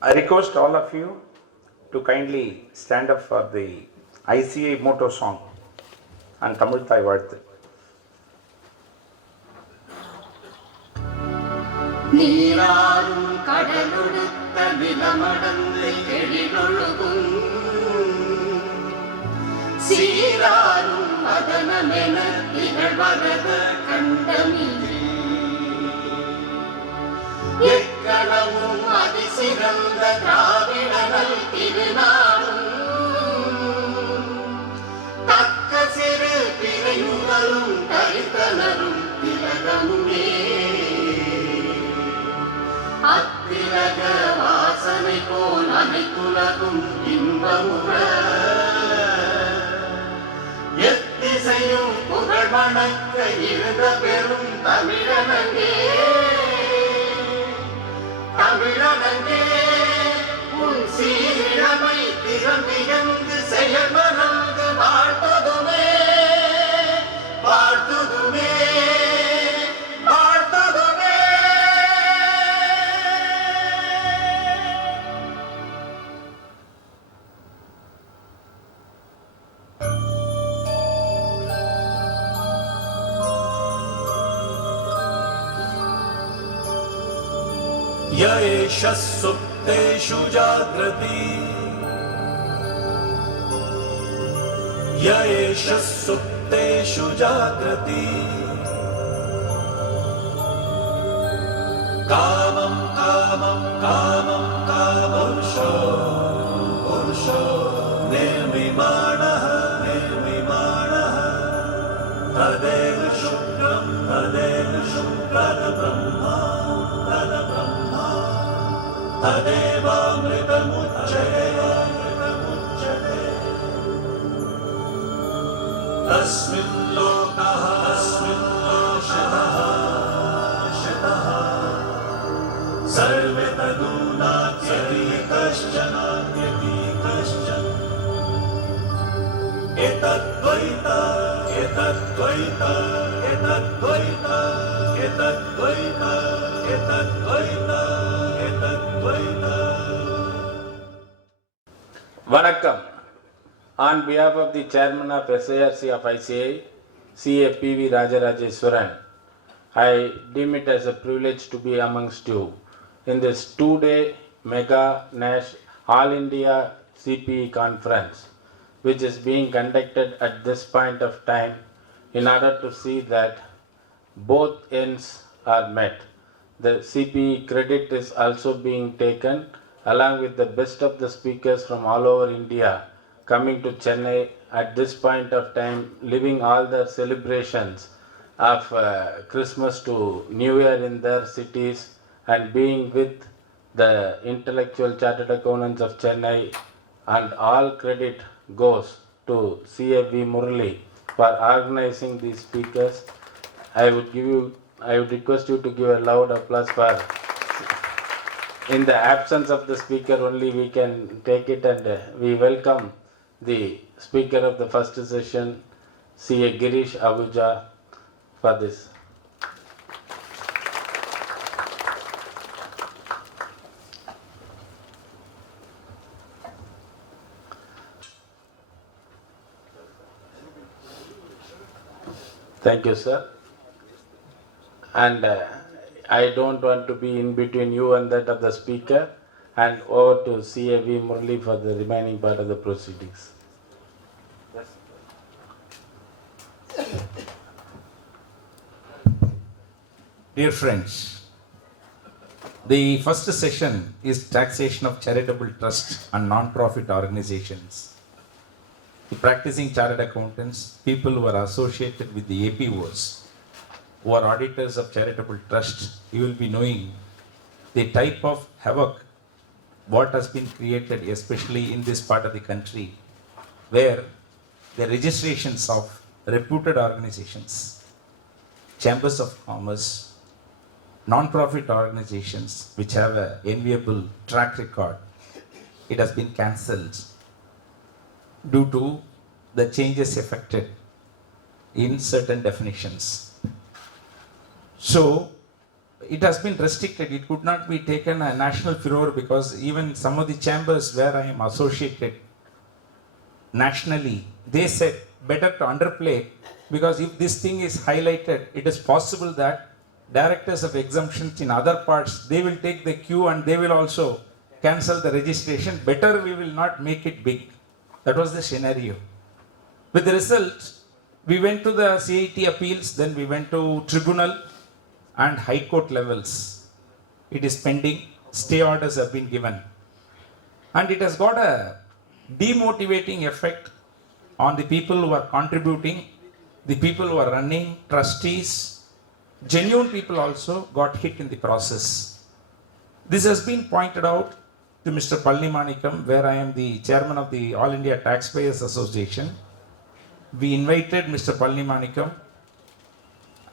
I request all of you to kindly stand up for the ICAI motto song and Tamil Thai Varthu. நீராறும் கடலொடுத்த நிலமடந்தை எழிலொழுகும் சீராறும் மதனமென திகழ்வரத கண்டமிழி எக்களமும் அதிசிறந்த திராவிடனல் திருநாளும் தக்க சிறு பிறையுடலும் தரித்தனரும் திலகமுமே அத்திலக வாசனை போல் அனைத்துலகும் இன்பமுற எத்திசையும் புகழ் மணக்க இருந்த பெரும் தமிழனங்கே தமிழனங்கே உன் சீரிழமை திறமிகந்து செயல் மறந்து வாழ்த்ததுமே வாழ்த்துதுமே येष सुप्तेषु जागृति येष सुप्तेषु जागृति कामं कामं कामं कामपुरुषो पुरुषो निर्मिमाणः निर्मिमाणः तदेव शुक्रं तद्ब्रह्मा तदेवामृतमुच्यते तस्मिन् लोकः शितः सर्वे तदूनात्यति कश्चन एतद्द्वैत एतद्द्वैत एतद्द्वैत एतद्द्वैत एतद्द्वैत Vanakkam. On behalf of the Chairman of SIRC of ICAI, CA P.V. Rajarajeshwaran, I deem it as a privilege to be amongst you in this 2-day mega All India CPE conference, which is being conducted at this point of time in order to see that both ends are met. The CPE credit is also being taken along with the best of the speakers from all over India coming to Chennai at this point of time, living all their celebrations of Christmas to New Year in their cities and being with the intellectual chartered accountants of Chennai, and all credit goes to CFV Murali for organizing these speakers. I would request you to give a loud applause for. In the absence of the speaker only we can take it, and we welcome the speaker of the first session, C.A. Girish Ahuja, for this. Thank you, sir. And I don't want to be in between you and that of the speaker, and over to CAV Murali for the remaining part of the proceedings. Dear friends, the first session is taxation of charitable trusts and non-profit organizations. The practicing chartered accountants, people who are associated with the APOs, who are auditors of charitable trusts, you will be knowing the type of havoc what has been created, especially in this part of the country, where the registrations of reputed organizations, chambers of commerce, non-profit organizations which have an enviable track record, it has been cancelled due to the changes effected in certain definitions. So, it has been restricted. It could not be taken a national furor because even some of the chambers where I am associated nationally, they said better to underplay, because if this thing is highlighted, it is possible that directors of exemptions in other parts, they will take the cue and they will also cancel the registration. Better we will not make it big. That was the scenario. With the result, we went to the CIT appeals, then we went to tribunal and high court levels. It is pending. Stay orders have been given. And it has got a demotivating effect on the people who are contributing, the people who are running, trustees, genuine people also got hit in the process. This has been pointed out to Mr. Palni Manikam, where I am the chairman of the All India Taxpayers Association. We invited Mr. Palni Manikam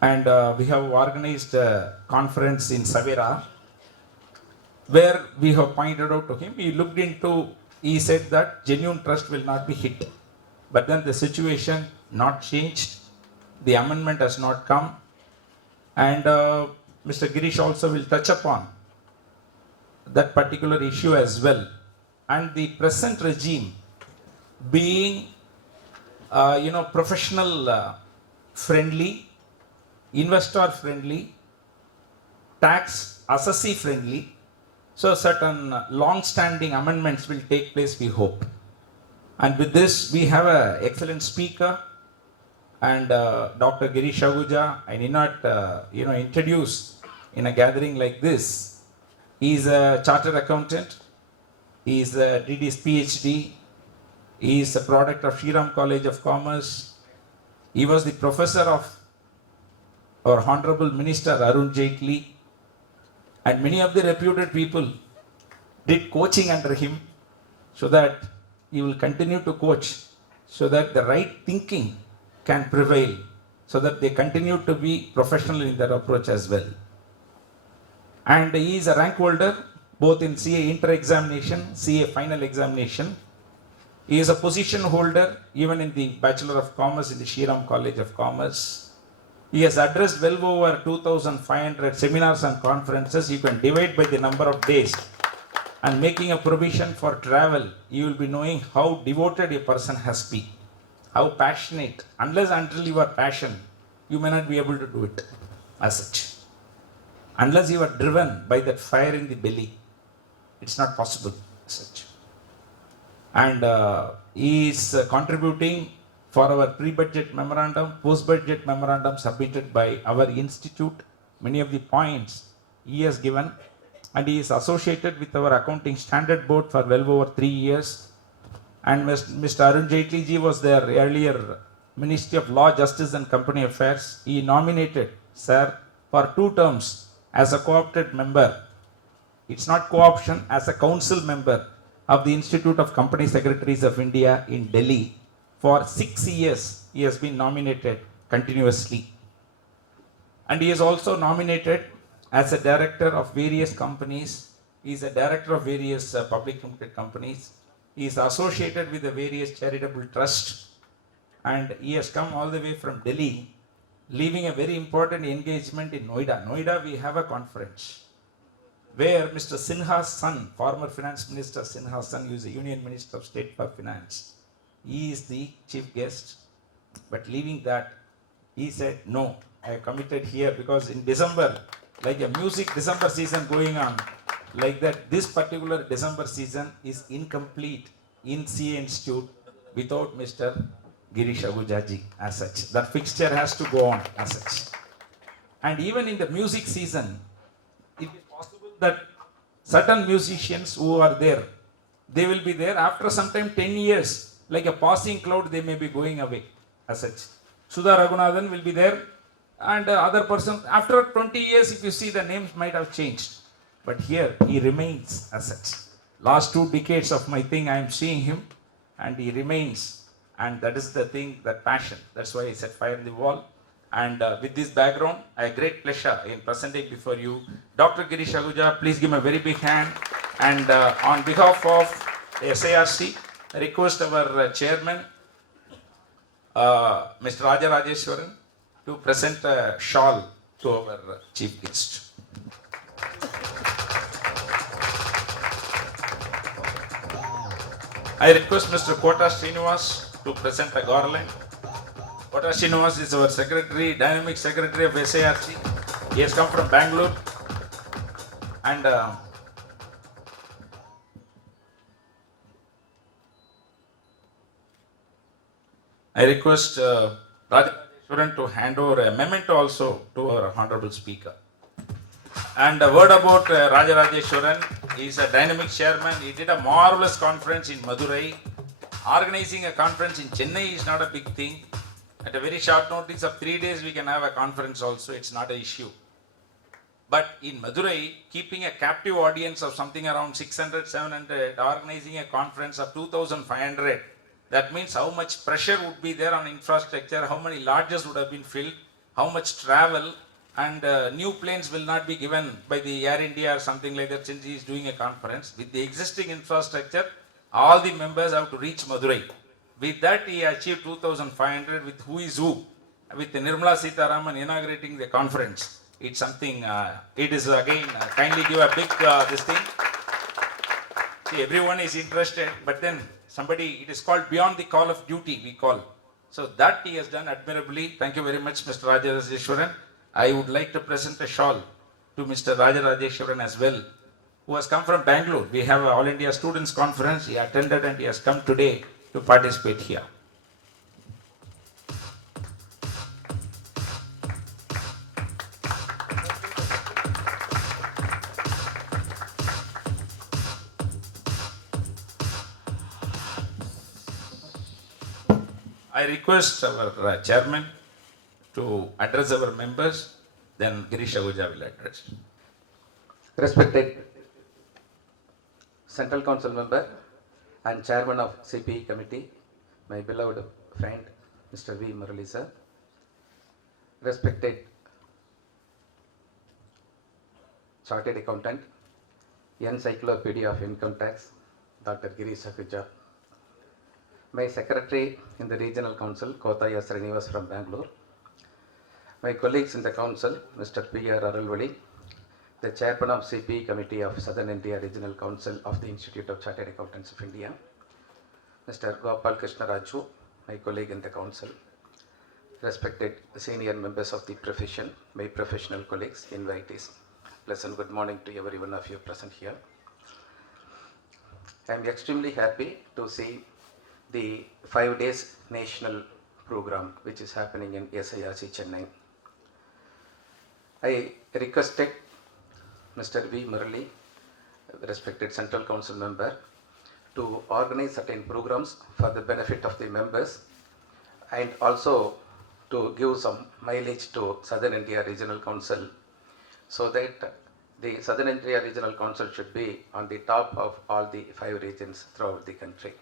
and we have organized a conference in Savera where we have pointed out to him. He looked into, he said that genuine trust will not be hit. But then the situation not changed. The amendment has not come. And Mr. Girish also will touch upon that particular issue as well. And the present regime being professional friendly, investor friendly, tax assessee friendly, so certain long-standing amendments will take place, we hope. And with this, we have an excellent speaker, and Dr. Girish Ahuja. I need not introduce in a gathering like this. He is a chartered accountant. He is did his PhD. He is a product of Shriram College of Commerce. He was the professor of our Honorable Minister Arun Jaitley, and many of the reputed people did coaching under him, so that he will continue to coach, so that the right thinking can prevail, so that they continue to be professional in their approach as well. And he is a rank holder both in CA inter-examination, CA final examination. He is a position holder even in the Bachelor of Commerce in the Shriram College of Commerce. He has addressed well over 2,500 seminars and conferences. You can divide by the number of days. And making a provision for travel, you will be knowing how devoted a person has been, how passionate. Unless until you are passionate, you may not be able to do it as such. Unless you are driven by that fire in the belly, it's not possible as such. And he is contributing for our pre-budget memorandum, post-budget memorandum submitted by our institute. Many of the points he has given, and he is associated with our accounting standard board for well over 3 years. And Mr. Arun Jaitley ji was there earlier, Ministry of Law, Justice and Company Affairs. He nominated sir for 2 terms as a co-opted member. It's not co-option, as a council member of the Institute of Company Secretaries of India in Delhi. For 6 years, he has been nominated continuously. And he is also nominated as a director of various companies. He is a director of various public limited companies. He is associated with the various charitable trusts. And he has come all the way from Delhi, leaving a very important engagement in Noida. Noida, we have a conference where Mr. Sinha's son, former Finance Minister Sinha's son, who is a Union Minister of State for Finance, he is the chief guest. But leaving that, he said, no, I have committed here, because in December, like a music December season going on, like that, this particular December season is incomplete in CA Institute without Mr. Girish Ahuja ji as such. That fixture has to go on as such. And even in the music season, it is possible that certain musicians who are there, they will be there after some time, 10 years, like a passing cloud, they may be going away as such. Sudha Raghunathan will be there, and other person, after 20 years, if you see, the names might have changed. But here, he remains as such. Last 2 decades of my thing, I am seeing him, and he remains. And that is the thing, that passion. That's why I set fire in the wall. And with this background, I have great pleasure in presenting before you Dr. Girish Ahuja. Please give him a very big hand. And on behalf of SIRC, I request our chairman, Mr. Raja Rajeswaran, to present a shawl to our chief guest. I request Mr. Kota Srinivas to present a garland. Kota Srinivas is our secretary, dynamic secretary of SIRC. He has come from Bangalore and I request Rajeshwaran to hand over a memento also to our honorable speaker. And a word about Rajarajeshwaran. He is a dynamic chairman. He did a marvelous conference in Madurai. Organizing a conference in Chennai is not a big thing. At a very short notice of 3 days, we can have a conference also. It's not an issue. But in Madurai, keeping a captive audience of something around 600, 700, organizing a conference of 2,500, that means how much pressure would be there on infrastructure, how many lodges would have been filled, how much travel, and new planes will not be given by the Air India or something like that since he is doing a conference. With the existing infrastructure, all the members have to reach Madurai. With that, he achieved 2,500 with who is who. With Nirmala Sitharaman inaugurating the conference, it's something, it is again, kindly give a big this thing. See, everyone is interested, but then somebody, it is called beyond the call of duty, we call. So that he has done admirably. Thank you very much, Mr. Rajarajeshwaran. I would like to present a shawl to Mr. Rajarajeshwaran as well, who has come from Bangalore. We have an All India Students Conference. He attended and he has come today to participate here. I request our chairman to address our members, then Girish Ahuja will address. Respected Central Council member and chairman of CPE committee, my beloved friend Mr. V. Murali sir. Respected chartered accountant, encyclopedia of income tax, Dr. Girish Ahuja. My secretary in the regional council, Kotaya Srinivas from Bangalore. My colleagues in the council, Mr. P.R. Arulvali, the chairman of CPE Committee of Southern India Regional Council of the Institute of Chartered Accountants of India, Mr. Gopal Krishna Raju, my colleague in the council, respected senior members of the profession, my professional colleagues, invitees. Pleasant good morning to every one of you present here. I am extremely happy to see the 5 days national program which is happening in SIRC Chennai. I requested Mr. V. Murali, respected Central Council member, to organize certain programs for the benefit of the members and also to give some mileage to Southern India Regional Council so that the Southern India Regional Council should be on the top of all the 5 regions throughout the country.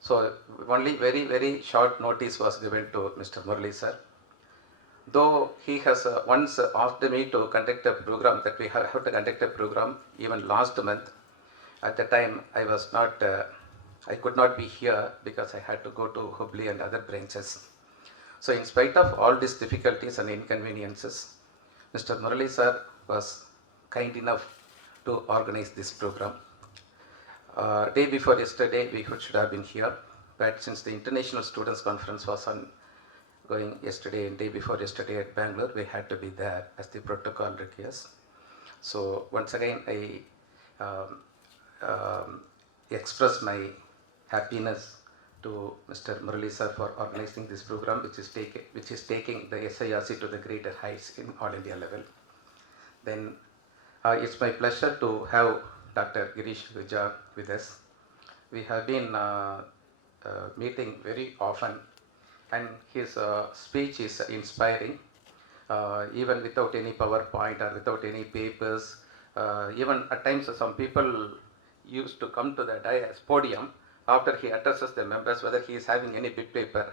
So only very short notice was given to Mr. Murali sir. Though he has once asked me to conduct a program, that we have to conduct a program even last month. At the time I was not, I could not be here because I had to go to Hubli and other branches. So in spite of all these difficulties and inconveniences, Mr. Murali sir was kind enough to organize this program. Day before yesterday we should have been here, but since the International Students Conference was on going yesterday and day before yesterday at Bangalore, we had to be there as the protocol requires. So once again I express my happiness to Mr. Murali sir for organizing this program, which is taking the SIRC to the greater heights in all India level. Then it's my pleasure to have Dr. Girish Ahuja with us. We have been meeting very often and his speech is inspiring, even without any PowerPoint or without any papers. Even at times some people used to come to the dais podium after he addresses the members whether he is having any big paper.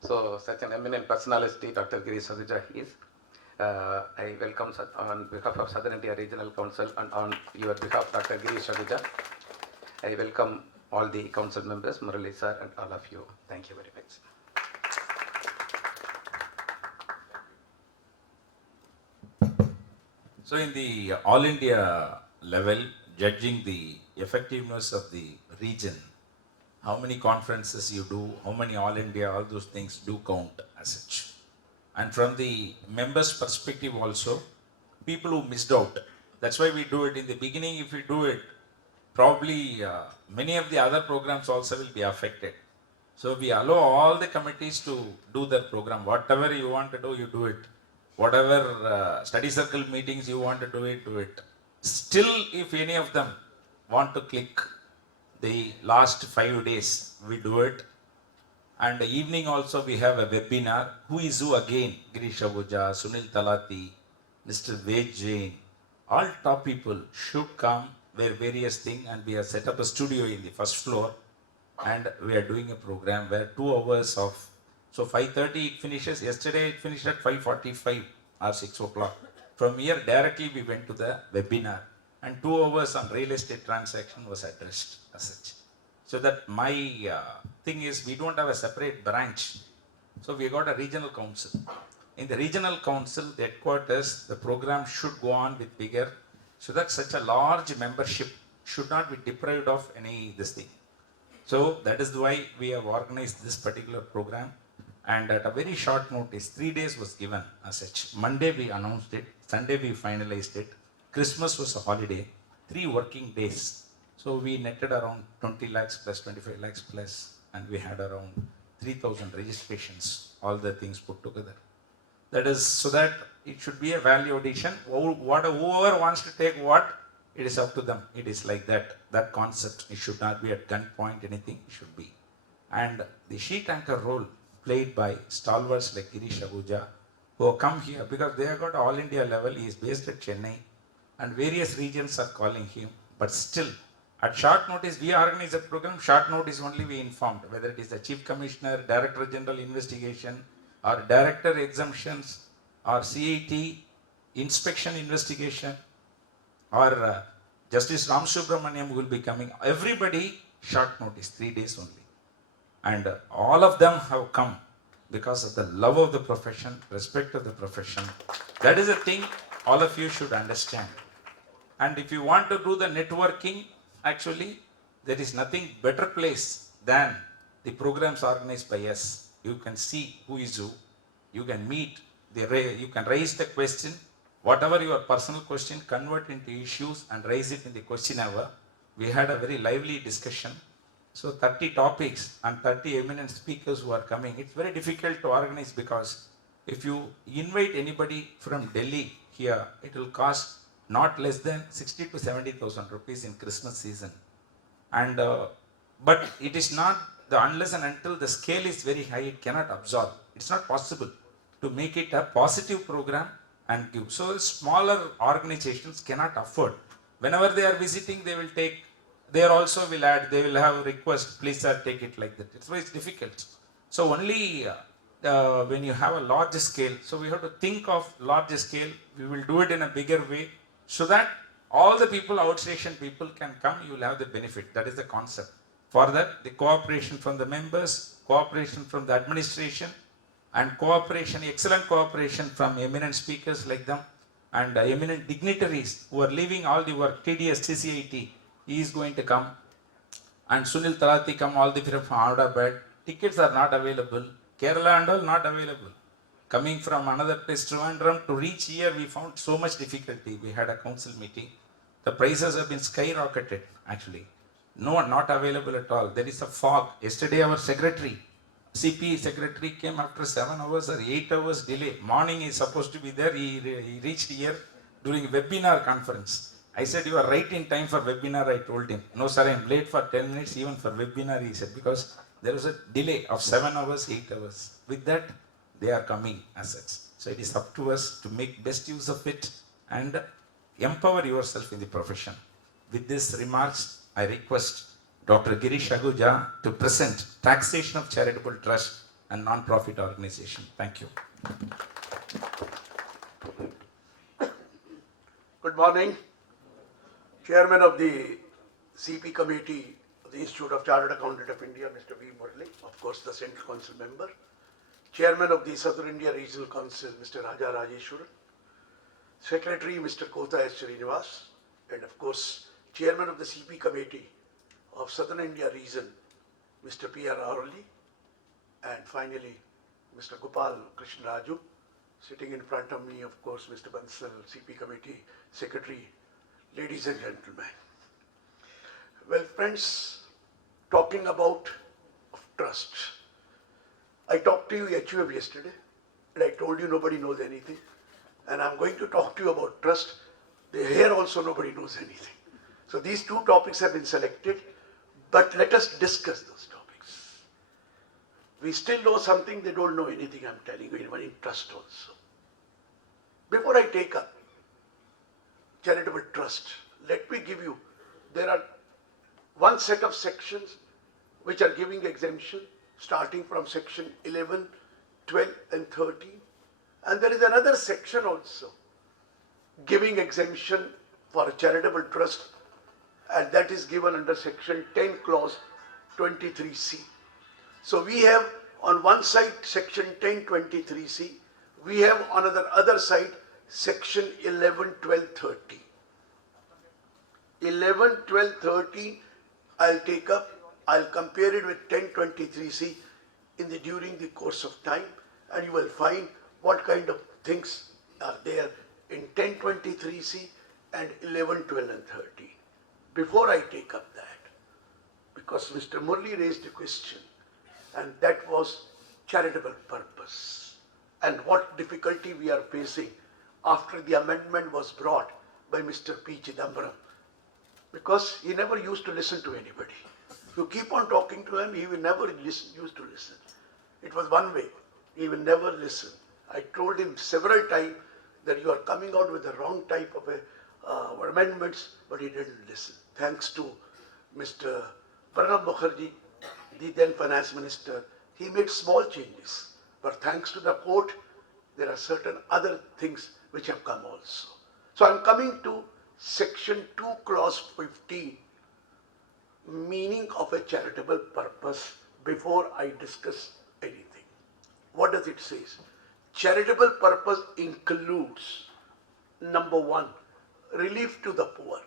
So such an eminent personality Dr. Girish Ahuja is. I welcome on behalf of Southern India Regional Council and on your behalf Dr. Girish Ahuja. I welcome all the council members, Murali sir and all of you. Thank you very much. So in the All India level, judging the effectiveness of the region, how many conferences you do, how many all India, all those things do count as such. And from the members' perspective also, people who missed out. That's why we do it in the beginning. If we do it, probably many of the other programs also will be affected. So we allow all the committees to do their program. Whatever you want to do, you do it. Whatever study circle meetings you want to do it, do it. Still, if any of them want to click the last 5 days, we do it. And the evening also we have a webinar. Who is who again? Girish Ahuja, Sunil Talati, Mr. Ved Jain. All top people should come, where various things, and we have set up a studio in the first floor, and we are doing a program where 2 hours of, so 5:30 it finishes. Yesterday it finished at 5:45 or 6 o'clock. From here directly we went to the webinar, and 2 hours on real estate transaction was addressed as such. So that my thing is, we don't have a separate branch. So we got a regional council. In the regional council, the headquarters, the program should go on with bigger, so that such a large membership should not be deprived of any this thing. So that is why we have organized this particular program. And at a very short notice, 3 days was given as such. Monday we announced it, Sunday we finalized it. Christmas was a holiday, 3 working days. So we netted around 20 lakhs plus 25 lakhs plus, and we had around 3,000 registrations, all the things put together. That is so that it should be a value addition. Whoever wants to take what, it is up to them. It is like that concept. It should not be at gunpoint, anything, it should be. And the sheet anchor role played by stalwarts like Girish Ahuja, who have come here because they have got all India level. He is based at Chennai, and various regions are calling him. But still, at short notice, we organize a program. Short notice only we informed, whether it is the Chief Commissioner, Director General Investigation, or Director Exemptions, or CIT Inspection Investigation, or Justice Ram Subramaniam will be coming. Everybody short notice, 3 days only. And all of them have come because of the love of the profession, respect of the profession. That is a thing all of you should understand. And if you want to do the networking, actually, there is nothing better place than the programs organized by us. You can see who is who. You can meet, you can raise the question. Whatever your personal question, convert into issues and raise it in the question hour. We had a very lively discussion. So 30 topics and 30 eminent speakers who are coming. It's very difficult to organize because if you invite anybody from Delhi here, it will cost not less than 60 to 70,000 rupees in Christmas season. And but it is not unless and until the scale is very high, it cannot absorb. It's not possible to make it a positive program and give. So smaller organizations cannot afford. Whenever they are visiting, they will take. There also will add. They will have a request. Please sir, take it like that. It's very difficult. So only when you have a large scale. So we have to think of large scale. We will do it in a bigger way, so that all the people, outstation people can come. You will have the benefit. That is the concept. For that, the cooperation from the members, cooperation from the administration, and cooperation, excellent cooperation from eminent speakers like them, and eminent dignitaries who are leaving all the work. TDS, CCIT, he is going to come, and Sunil Talati come all the way from Ahmedabad. Tickets are not available. Kerala and all not available. Coming from another place, Trivandrum, to reach here, we found so much difficulty. We had a council meeting. The prices have been skyrocketed, actually. No, not available at all. There is a fog. Yesterday, our secretary, CPE secretary, came after 7 hours or 8 hours delay. Morning is supposed to be there. He reached here during webinar conference. I said, you are right in time for webinar, I told him. No, sir, I am late for 10 minutes even for webinar, he said, because there was a delay of 7 hours, 8 hours. With that, they are coming as such. So it is up to us to make best use of it and empower yourself in the profession. With these remarks, I request Dr. Girish Ahuja to present Taxation of Charitable Trust and Non-Profit Organization. Thank you. Good morning. Chairman of the CP Committee of the Institute of Chartered Accountant of India, Mr. V. Murali, of course the Central Council member. Chairman of the Southern India Regional Council, Mr. Raja Rajeshwaran. Secretary, Mr. Kota S. Srinivas. And of course, Chairman of the CP Committee of Southern India Region, Mr. P.R. Aroli, and finally, Mr. Gopal Krishna Raju. Sitting in front of me, of course, Mr. Bansal, CP Committee Secretary. Ladies and gentlemen. Well, friends, talking about trust. I talked to you HUF yesterday, and I told you nobody knows anything. And I'm going to talk to you about trust. Here also nobody knows anything. So these two topics have been selected, but let us discuss those topics. We still know something, they don't know anything, I'm telling you, even in trust also. Before I take up charitable trust, let me give you, there are one set of sections which are giving exemption, starting from section 11, 12 and 13. And there is another section also giving exemption for a charitable trust, and that is given under section 10 clause 23C. So we have on one side section 10 23C, we have on the other side section 11, 12, 13. 11, 12, 13 I'll take up, I'll compare it with 10 23C during the course of time, and you will find what kind of things are there in 10 23C and 11, 12 and 13. Before I take up that, because Mr. Murli raised a question, and that was charitable purpose and what difficulty we are facing after the amendment was brought by Mr. P. Chidambaram, because he never used to listen to anybody. You keep on talking to him, he will never used to listen. It was one way, he will never listen. I told him several times that you are coming out with the wrong type of amendments, but he didn't listen. Thanks to Mr. Pranab Mukherjee, the then finance minister, he made small changes. But thanks to the court, there are certain other things which have come also. So I'm coming to section 2 clause 15, meaning of a charitable purpose, before I discuss anything. What does it say? Charitable purpose includes, number 1, relief to the poor.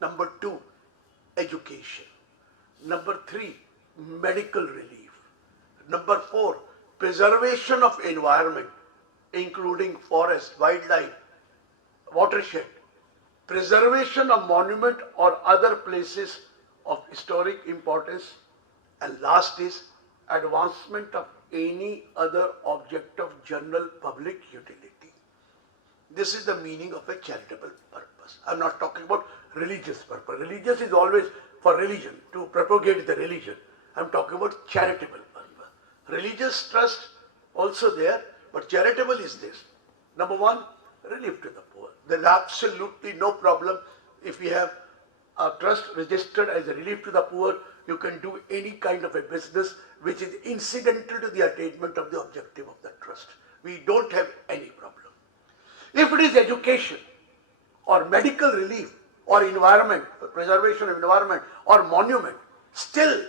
Number 2, education. Number 3, medical relief. Number 4, preservation of environment, including forest, wildlife, watershed, preservation of monument or other places of historic importance, and last is advancement of any other object of general public utility. This is the meaning of a charitable purpose. I'm not talking about religious purpose. Religious is always for religion, to propagate the religion. I'm talking about charitable purpose. Religious trust also there, but charitable is this. Number 1, relief to the poor. There's absolutely no problem if we have a trust registered as a relief to the poor. You can do any kind of a business which is incidental to the attainment of the objective of the trust. We don't have any problem. If it is education or medical relief or environment, preservation of environment or monument, still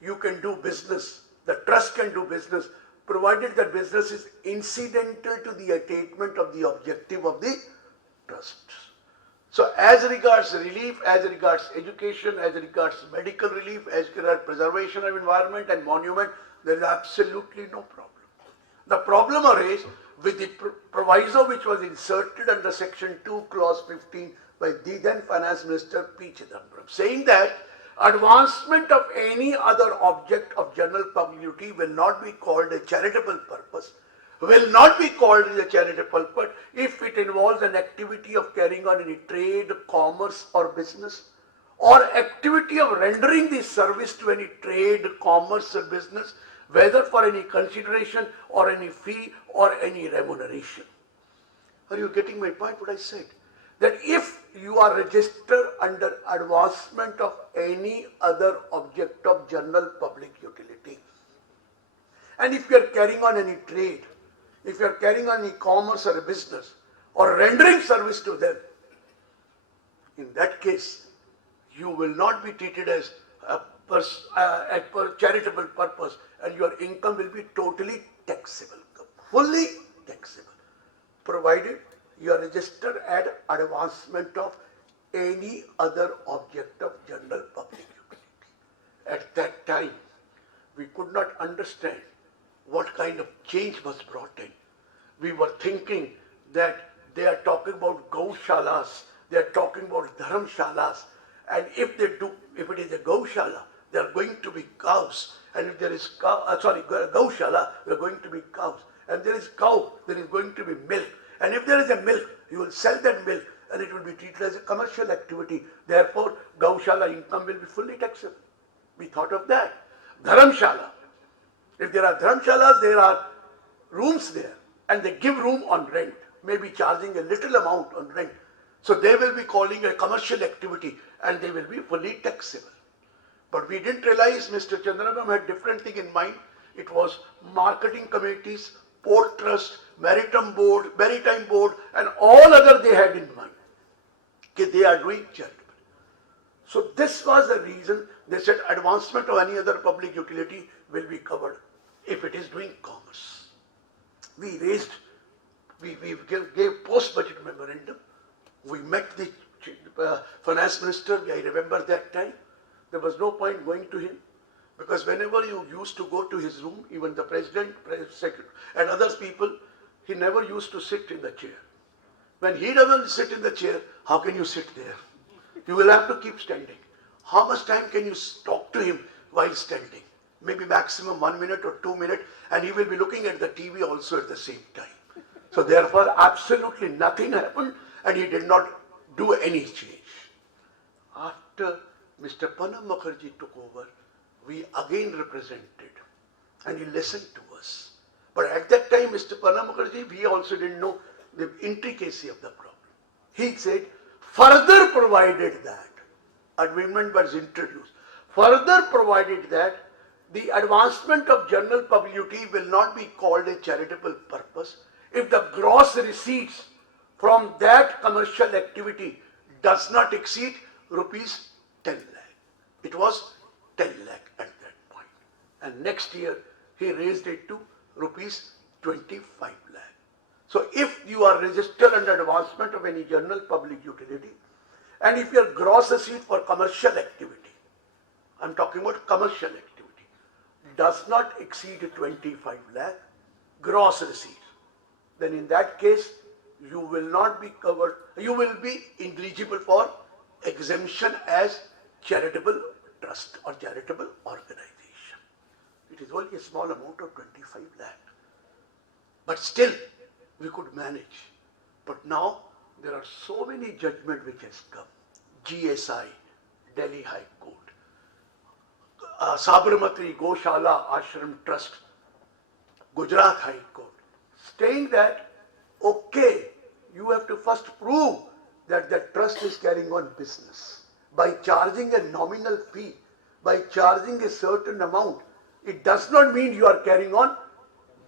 you can do business. The trust can do business, provided that business is incidental to the attainment of the objective of the trust. So as regards relief, as regards education, as regards medical relief, as regards preservation of environment and monument, there is absolutely no problem. The problem arises with the proviso which was inserted under section 2 clause 15 by the then finance minister P. Chidambaram, saying that advancement of any other object of general public utility will not be called a charitable purpose, will not be called a charitable purpose if it involves an activity of carrying on any trade, commerce or business, or activity of rendering the service to any trade, commerce or business, whether for any consideration or any fee or any remuneration. Are you getting my point, what I said? That if you are registered under advancement of any other object of general public utility, and if you are carrying on any trade, if you are carrying on any commerce or a business, or rendering service to them, in that case, you will not be treated as a charitable purpose, and your income will be totally taxable, fully taxable, provided you are registered at advancement of any other object of general public utility. at that time, we could not understand what kind of change was brought in. We were thinking that they are talking about gaushalas, they are talking about dharamshalas, and if it is a gaushala, there are going to be cows, and if there is gaushala, there are going to be cows, and there is cow, there is going to be milk, and if there is a milk, you will sell that milk, and it will be treated as a commercial activity. Therefore, gaushala income will be fully taxable. We thought of that. Dharamshala. If there are dharamshalas, there are rooms there, and they give room on rent, maybe charging a little amount on rent. So they will be calling a commercial activity, and they will be fully taxable. But we didn't realize Mr. Chandragram had different thing in mind. It was marketing committees, port trust, maritime board, and all other they had in mind. Okay, they are doing charitable. So this was the reason they said advancement of any other public utility will be covered if it is doing commerce. We gave post-budget memorandum. We met the finance minister. I remember that time. There was no point going to him, because whenever you used to go to his room, even the president, secretary, and other people, he never used to sit in the chair. When he doesn't sit in the chair, how can you sit there? You will have to keep standing. How much time can you talk to him while standing? Maybe maximum 1 minute or 2 minutes, and he will be looking at the TV also at the same time. So therefore, absolutely nothing happened, and he did not do any change. After Mr. Pranab Mukherjee took over, we again represented, and he listened to us. But at that time, Mr. Pranab Mukherjee, we also didn't know the intricacy of the problem. He said, further provided that, amendment was introduced, further provided that the advancement of general public utility will not be called a charitable purpose if the gross receipts from that commercial activity does not exceed rupees 10 lakh. It was 10 lakh at that point. And next year, he raised it to rupees 25 lakh. So if you are registered under advancement of any general public utility, and if your gross receipt for commercial activity, I'm talking about commercial activity, does not exceed 25 lakh gross receipt, then in that case, you will not be covered, you will be eligible for exemption as charitable trust or charitable organization. It is only a small amount of 25 lakh. But still, we could manage. But now, there are so many judgments which has come. GSI, Delhi High Court, Sabarmati Goshala Ashram Trust, Gujarat High Court, saying that, okay, you have to first prove that the trust is carrying on business. By charging a nominal fee, by charging a certain amount, it does not mean you are carrying on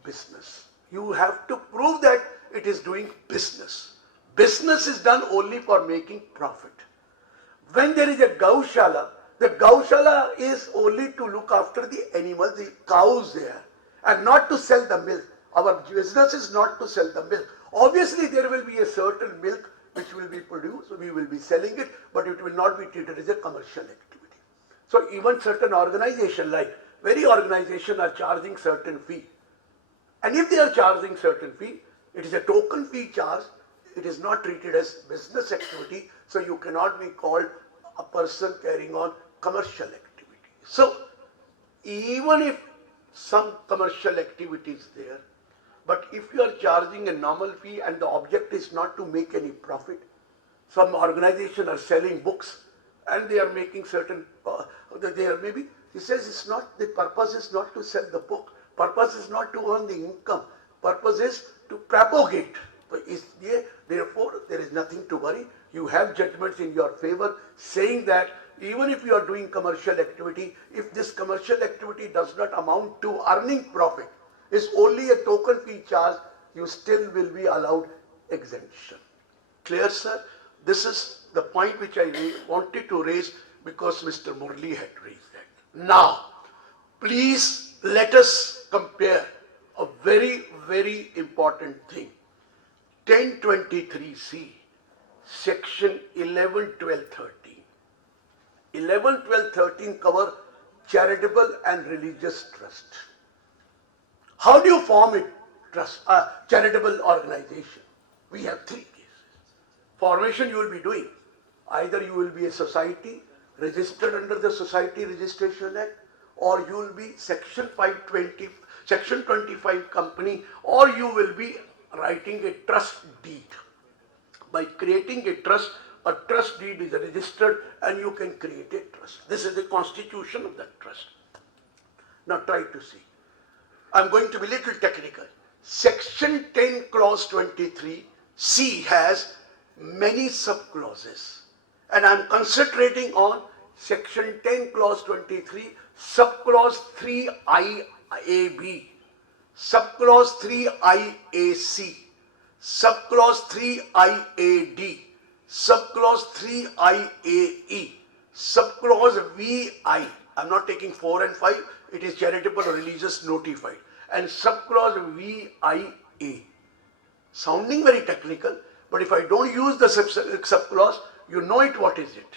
business. You have to prove that it is doing business. Business is done only for making profit. When there is a gaushala, the gaushala is only to look after the animals, the cows there, and not to sell the milk. Our business is not to sell the milk. Obviously, there will be a certain milk which will be produced, we will be selling it, but it will not be treated as a commercial activity. So even certain organizations, like very organization, are charging certain fee. And if they are charging certain fee, it is a token fee charge, it is not treated as business activity, so you cannot be called a person carrying on commercial activity. So even if some commercial activity is there, but if you are charging a normal fee and the object is not to make any profit, some organization are selling books and they are making certain, he says it's not, the purpose is not to sell the book, purpose is not to earn the income, purpose is to propagate. Therefore, there is nothing to worry. You have judgments in your favor saying that even if you are doing commercial activity, if this commercial activity does not amount to earning profit, is only a token fee charge, you still will be allowed exemption. Clear, sir? This is the point which I wanted to raise because Mr. Murli had raised that. Now, please let us compare a very, very important thing. 1023C, section 11, 12, 13. 11, 12, 13 cover charitable and religious trust. How do you form a trust, a charitable organization? We have three cases. Formation you will be doing. Either you will be a society registered under the Society Registration Act, or you will be Section 520, Section 25 company, or you will be writing a trust deed. By creating a trust deed is registered and you can create a trust. This is the constitution of that trust. Now try to see. I'm going to be little technical. Section 10 clause 23 C has many sub-clauses, and I'm concentrating on section 10 clause 23 sub-clause 3IAB, sub-clause 3IAC, sub-clause 3IAD, sub-clause 3IAE, sub-clause VI. I'm not taking 4 and 5, it is charitable or religious notified, and sub-clause VIA. Sounding very technical, but if I don't use the sub-clause, you know it, what is it?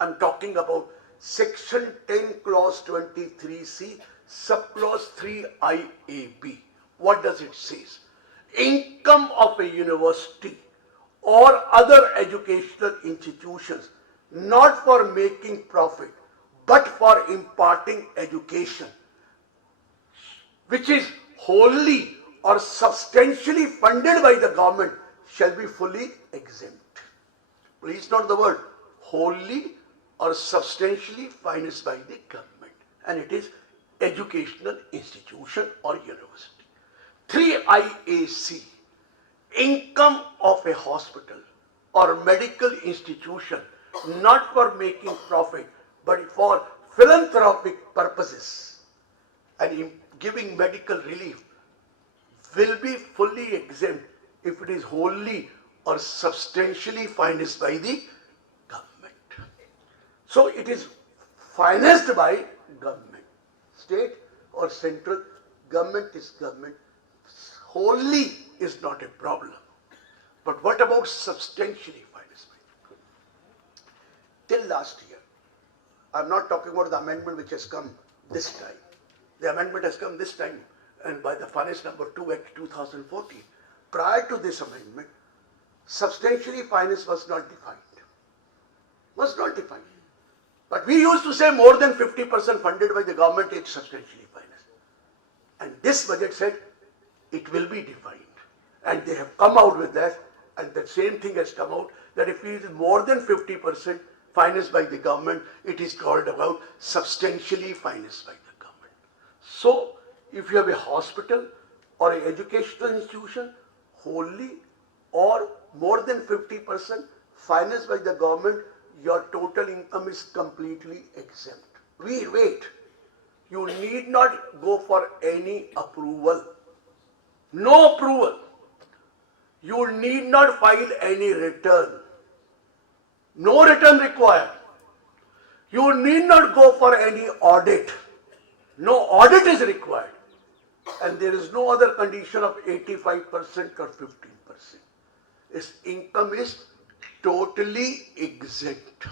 I'm talking about section 10 clause 23C, sub-clause 3IAB. What does it say? Income of a university or other educational institutions not for making profit but for imparting education, which is wholly or substantially funded by the government, shall be fully exempt. Please note the word wholly or substantially financed by the government, and it is educational institution or university. 3IAC, income of a hospital or medical institution not for making profit but for philanthropic purposes and giving medical relief will be fully exempt if it is wholly or substantially financed by the government. So it is financed by government, state or central. Government is government. Wholly is not a problem. But what about substantially financed by the government? Till last year, I'm not talking about the amendment which has come this time. The amendment has come this time and by the Finance Number 2 Act 2014. Prior to this amendment, substantially financed was not defined. Was not defined. But we used to say more than 50% funded by the government is substantially financed. And this budget said it will be defined. And they have come out with that, and the same thing has come out that if it is more than 50% financed by the government, it is called about substantially financed by the government. So, if you have a hospital or an educational institution wholly or more than 50% financed by the government, your total income is completely exempt. Wait, you need not go for any approval. No approval. You need not file any return. No return required. You need not go for any audit. No audit is required. And there is no other condition of 85% or 15%. Its income is totally exempt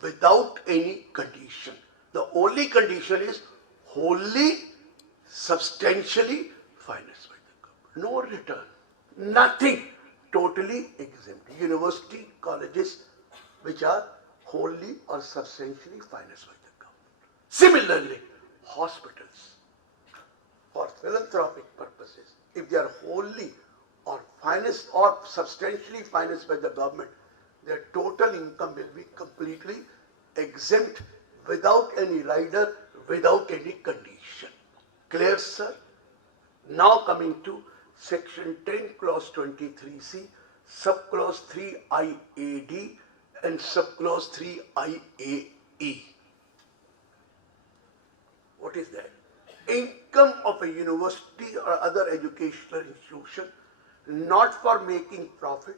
without any condition. The only condition is wholly, substantially financed by the government. No return, nothing, totally exempt. University, colleges which are wholly or substantially financed by the government. Similarly, hospitals for philanthropic purposes, if they are wholly or financed or substantially financed by the government, their total income will be completely exempt without any rider, without any condition. Clear, sir? Now coming to section 10 clause 23C, subclause 3IAD and subclause 3IAE. What is that? Income of a university or other educational institution not for making profit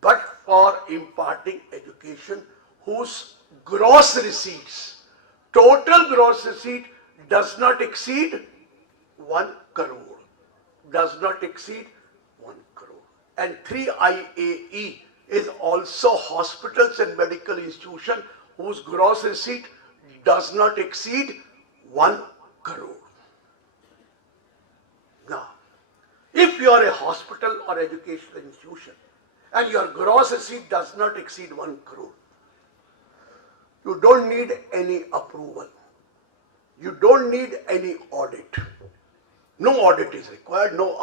but for imparting education whose gross receipts, total gross receipt does not exceed 1 crore. Does not exceed 1 crore. And 3IAE is also hospitals and medical institutions whose gross receipt does not exceed 1 crore. Now, if you are a hospital or educational institution and your gross receipt does not exceed 1 crore, you don't need any approval. You don't need any audit. No audit is required, no